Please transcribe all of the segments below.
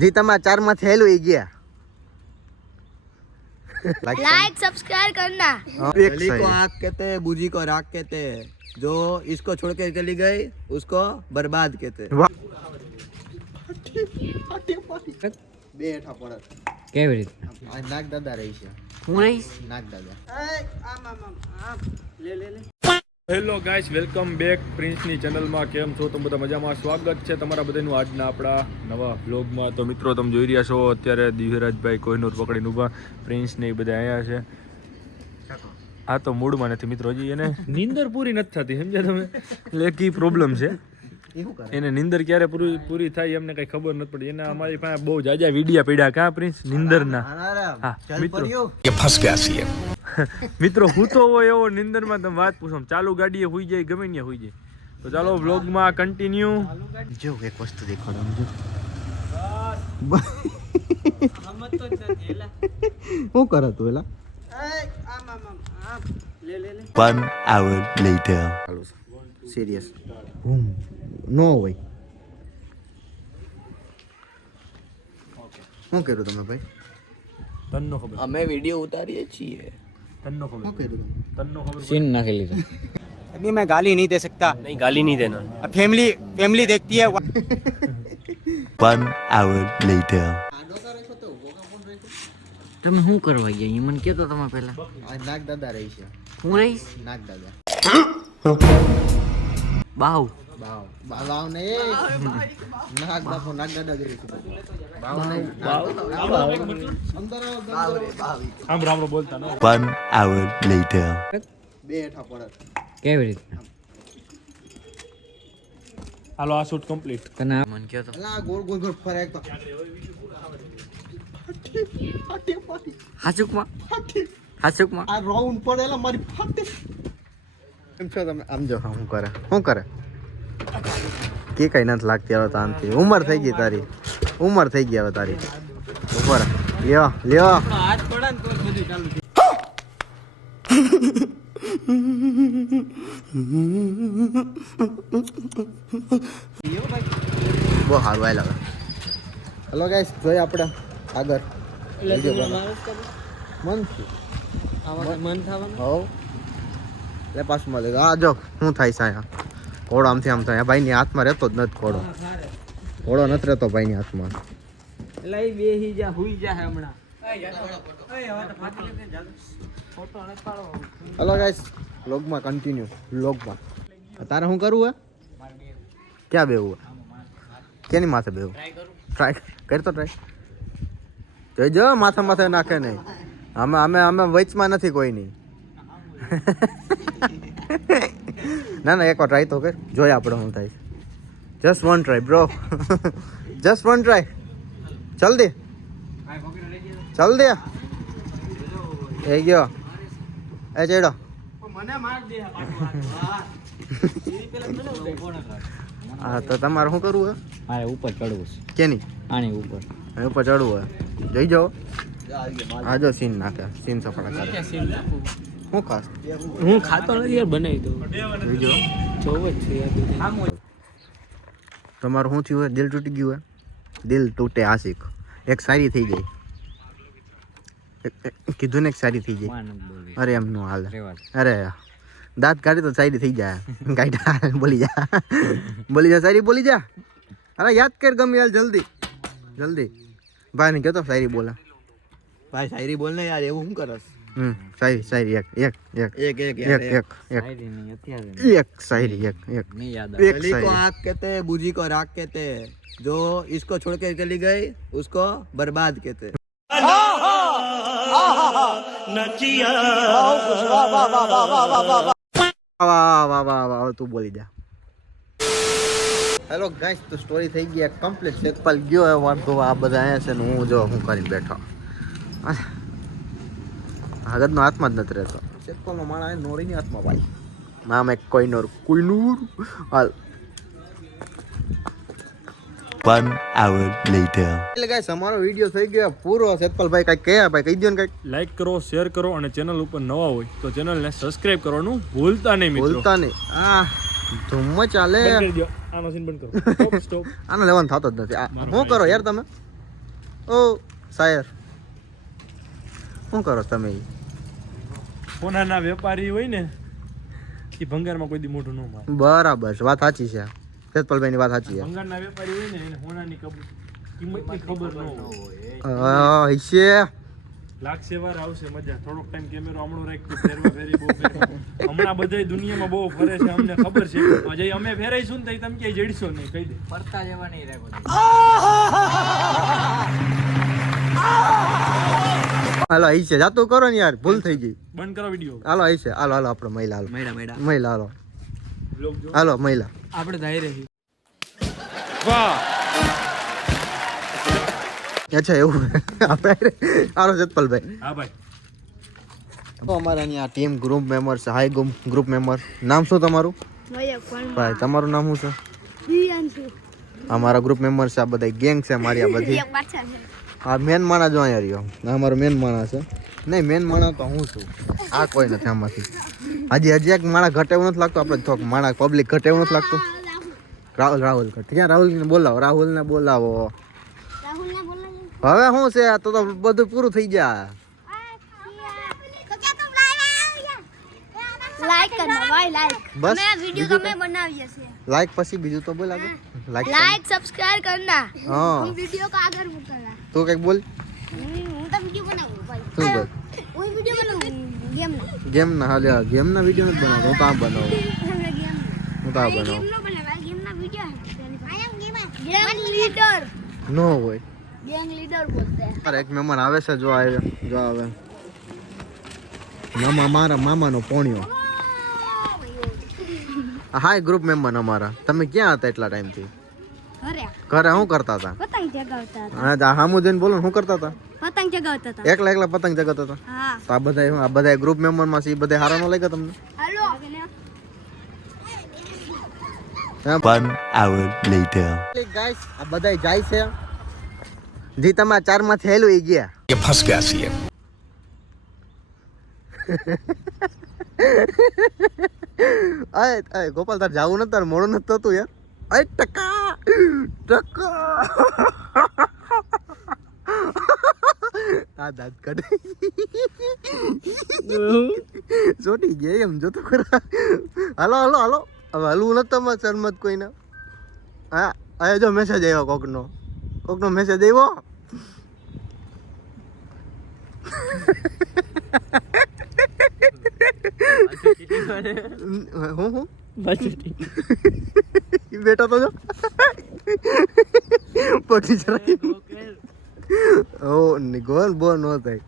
जी તમારા 4 માંથી હેલું ઈ ગયા लाइक सब्सक्राइब करना। गली को आग कहते हैं, बूजी को राख कहते हैं, जो इसको छोड़ के चली गई उसको बर्बाद कहते हैं। બેઠા પડત કેવી રીતે આ નાગ દાદા રહી છે હું રહીશ નાગ દાદા હેલો ગાઈસ, વેલકમ બેક પ્રિન્સની ચેનલમાં. કેમ છો તમે બધા? મજામાં. સ્વાગત છે તમારા બધાનું આજના આપણા નવા વ્લોગમાં. તો મિત્રો, તમે જોઈ રહ્યા છો અત્યારે દિવ્યરાજભાઈ કોહિનૂર પકડીને ઊભા, પ્રિન્સ ને એ બધા અહીંયા છે. આ તો મૂડમાં નથી મિત્રો, હજી એને નીંદર પૂરી નથી થતી, સમજ્યા તમે? એટલે કી પ્રોબ્લેમ છે એને, નીંદર ક્યારે પૂરી થાય એમને કઈ ખબર નથી પડી. એને અમારી પાસે બહુ જાજા વિડિયા પડ્યા કા પ્રિન્સ નીંદરના. હા મિત્રો, મિત્રો હું તો હોય એવો નીંદરમાં તમે વાત પૂછો, ચાલુ ગાડીએ હુઈ જાય, ગમે ત્યાં હુઈ જાય. તો ચાલો વ્લોગમાં કન્ટિન્યુ. જો એક વસ્તુ દેખાડો જો હું કરે તું એલા 1 hour later. સિરિયસ નો હોય. શું કર્યું તમે ભાઈ? તન્નો ખબર, અમે વિડિયો ઉતારીએ છીએ. તન્નો ખબર, શું કર્યું તમે? તન્નો ખબર. સીન નાખી લીધો. अभी मैं गाली नहीं दे सकता. नहीं, गाली नहीं देना. फैमिली देखती है. 1 hour later. તમે શું કરવા ગયા? એ મને કહેતો તમે પહેલા. આ નાગ દાદા રહી છે હું રહીશ નાગ દાદા બાવ બાવ બાવ ને નાગ બાપો નાગ દાદા જ રહી છે. બાવ નહીં, અંદર આમ રામ બોલતા ન. 1 hour later. બેઠા પડત કેવી રીતે હાલો, આ શૂટ કમ્પ્લીટ. તને મને કહેતો અલા ગોળ ગોળ ગોળ ફરે તો હાચુકમાં આ રાઉન્ડ પડેલા મારી ફાટે. કેમ છો તમે? આમ જો શું કરે કે કઈ નથી લાગતી હવે તો આનથી. ઉંમર થઈ ગઈ તારી, ઉંમર થઈ ગઈ હવે તારી. ઉપર લ્યો લ્યો हाथ पड़ा तो બધું ચાલુ. બહુ સારું આય લાગે. હેલો ગાઈસ, જોઈએ આપણે આગળ વિડિયો મનથી મન થવાનું. હો લે પાછું મળે. આ જો શું થાય છે અહીંયા? ઘોડો આમથી આમ થાય. ભાઈની હાથમાં રહેતો જ નથી ઘોડો. ઘોડો નથી રહેતો ભાઈની હાથમાં. એટલે એ બેહી જા હુઈ જા હમણાં. હેલો ગાઈસ, વ્લોગમાં કન્ટિન્યુ. વ્લોગમાં તારે શું કરવું હે? ક્યાં બેવું હે? કેની માથે બેવું? ટ્રાય કરતો ટ્રાય જોઈ જો, માથે માથે નાખે નહીં. અમે અમે અમે વચમાં નથી કોઈ નહીં. ના ના, એકવાર ટ્રાય તો કર, જોઈએ આપણે શું થાય. Just one try bro, just one try. જલ્દી જલ્દી. એ ગયો, એ ચડો. મને માર દે હા તો તમારે શું કરવું હે? મારે ઉપર ચડવું છે. કેની આની ઉપર અહીં ઉપર ચડવું હે? જોઈ જાઓ. હા જો સીન નાખે, સીન સફળ કરે. શું ખાસ હું ખાતો નથી યાર, બનાવી દઉં. જોઈ જાઓ. જોવ જ છે યાર. તમારું શું થયું હે? દિલ તૂટી ગયું હે? દિલ તૂટે આશિક. એક સારી થઈ ગઈ. કીધું ને એક સારી થઈ ગઈ. માં નથી બોલવી. અરે એમ નો હાલે. રેવા દે. અરે દાંત કાઢી તો સારી થઈ જાય. કાઢી બોલી જા, બોલી જા, સારી બોલી જા. અરે યાદ કર ગમે યાર, જલ્દી જલ્દી. ભાઈ ને કહેતો સારી બોલા. ભાઈ શાયરી બોલ ને યાર, એવું શું કરસ? શાયરી શાયરી એક એક એક એક એક એક યાર, એક એક શાયરી નહીં, અત્યારે નહીં. એક શાયરી એક એક નહીં યાદ એક गली को शायरी. आग कहते हैं, बूजी को राख कहते हैं, जो इसको छोड़ के चली गई उसको बर्बाद कहते हैं. વાહ વાહ વાહ વાહ, તું બોલી જા. હેલો ગાઈસ, તો સ્ટોરી થઈ ગઈ કમ્પ્લીટ. શેખપાલ ગયો હે વાંધો, આ બધા અહીંયા છે ને હું જો હું કરીને બેઠો. આગળનો હાથમાં જ નથી રહેતો. શેખપાલનો માણા નોરીની હાથમાં ભાઈ. નામ એક કોઈનૂર હાલ. 1 hour later. એટલે ગાઈસ, અમારો વિડીયો થઈ ગયો પૂરો. શેખપાલભાઈ કઈ કહે ભાઈ, કહી દો ને કઈ. લાઈક કરો, શેર કરો અને ચેનલ ઉપર નવા હોય તો ચેનલને સબસ્ક્રાઇબ કરવાનું ભૂલતા નહીં મિત્રો. બોલતા નહીં. આ ધૂમ ચાલે. બંધ કરી દો, આનો સીન બંધ કરો. Stop stop. આને લેવાનું થતો જ નથી. આ શું કરો યાર તમે? ઓ શાયર શું કરો તમે ઈ? સોનાના વેપારી હોય ને એ ભંગારમાં કોઈ દી મોઢું ન મારે. બરાબર છે, વાત સાચી છે જસપાલભાઈની વાત સાચી છે. ભંગારના વેપારી હોય ને એને સોનાની કિંમતની ખબર ન હોય. છે લાગશે વાર આવશે મજા. થોડોક ટાઈમ કેમેરો હમણો રાખી ફેરવા ફેરી બહુ ફેરવા. હમણાં બધાય દુનિયામાં બહુ ફરે છે, અમને ખબર છે. જે અમે ફેરાઈશું ને તો તમે ક્યાંય જડશો નહીં, કહી દે. પડતા જેવા નહીં રાખો. હાલો અહીં છે જાતું કરો ને યાર, ભૂલ થઈ ગઈ. બંધ કરો વિડીયો. હાલો અહીં છે, હાલો હાલો આપણે મહિલા હાલો મહિલા હાલો બ્લોગ જો. હાલો મહિલા. આપણે ધાઈ રહી. વાહ અચ્છા એવું આપણે હાલો જસપાલભાઈ. હા ભાઈ. તો અમારા અહીંયા ટીમ ગ્રુપ મેમ્બર છે, હાઈ ગ્રુપ મેમ્બર. નામ શું તમારું ભાઈ? તમારું નામ શું છે? અમારા ગ્રુપ મેમ્બર છે, આ બધા ગેંગ છે મારી. આ બધી આ મેન માણા જો અહીંયા રહ્યો, આ અમારો મેન માણા છે. નહીં મેન માણા તો હું છું, આ કોઈ નથી આમાંથી. હજી એક માણા ઘટે એવું નથી લાગતું. આપણે થોડુંક માણા પબ્લિક ઘટે એવું નથી લાગતું. રાહુલ ઘટે. ક્યાં રાહુલને બોલાવો, રાહુલને બોલાવો. હવે શું છે તો બધું પૂરું થઈ જાય. લાઈક करना भाई लाइक बस, मैं वीडियो બીજું तो मैं बनावी છે લાઈક પછી બીજું તો બોલ આગળ. लाइक सब्सक्राइब करना હા હું वीडियो का आगे मुकला તું કઈક બોલ. હું તો वीडियो બનાવું ભાઈ તું બોલ. હું वीडियो બનાવું गेम ના ગેમ ના હાલે, ગેમ ના વિડીયો નથી બનાવતો. હું તો આ બનાવું, गेम હું તો આ બનાવું. गेम નો બનાવા गेम ના वीडियो है आई एम गेम लीडर નો હોય. गैंग लीडर बोलते हैं મારા એક મહેમાન આવે છે, જો આવે જો આવે. મારા મામાનો પોણિયો. હાય ગ્રુપ મેમ્બર અમારા. તમે ક્યાં હતા એટલા ટાઈમથી? અરે ઘરે શું કરતા હતા? પતંગ ચગાવતા હતા હા હામુ જઈને બોલો ને, શું કરતા હતા? પતંગ ચગાવતા હતા એકલા પતંગ ચગાવતા હતા. હા તો આ બધા ગ્રુપ મેમ્બર માં છે, એ બધા હારા ન લાગ્યા તમને? હાલો 1 hour later. ગાઈસ આ બધા જાય છે, જે તમારા 4 માંથી હેલું એ ગયા. ये फंस गया सी है. અય ગોપાલ તાર જાવું નથી, તાર મોડું નથી થતું યાર. અય ટકા આ દાંત કાઢે ચોટી ગયા એમ જોતો ખરા. હાલો હાલો હાલો હવે હલવું નથી તમારે શરમત કોઈને. હા હવે જો મેસેજ આવ્યો કોકનો મેસેજ આવ્યો. હું બેઠો તો જો પગી જરાય ઓ નિગોન બો નો થાય.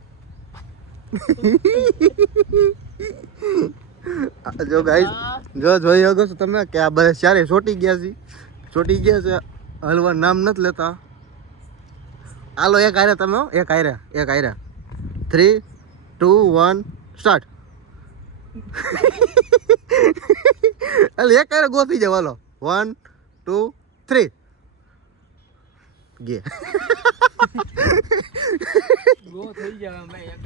જો ગાઈસ જો જોઈ શકો છો તમે કે આ બધા ચારે ચોટી ગયા છે. હલવા નામ નથી લેતા. હાલો એક આયરા તમે, એક આયરા 3 2 1 સ્ટાર્ટ. એટલે એક આયરા ગોતી જાવ. હાલો 1 2 3 ગે ગો થઈ જાય ભાઈ.